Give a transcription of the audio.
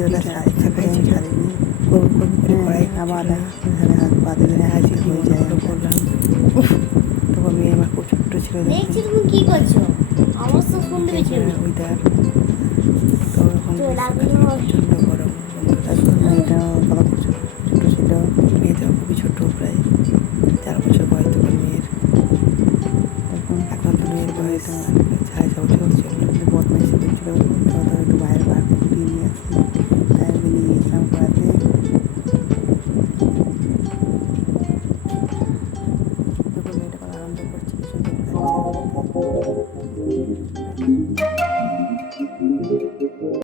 ভিডিওটা ছাড়িনি আবার হাত পাতে ধরে হাসি হয়ে যায় বললাম তখন মেয়ে আমার খুব ছোট্ট ছিল দেখছি তুমি কি করছো আমার তো ফোন দিয়েছি ওইটার তো এখন প্রচণ্ড গরম তারপর মেয়েটা কত বছর ছোটো ছিল মেয়েটা খুবই ছোটো প্রায় 4 বছর বয়স তখন মেয়ের তখন এখন তো মেয়ের বয়স 6.5 বছর ছিল বদমাইশি করছিল তো একটু বাইরে পার্কে ঘুরিয়ে নিয়ে আসি তাই আমি নিয়ে গেছিলাম পড়াতে তখন মেয়েটা কত আনন্দ করছে ভীষণ খাচ্ছে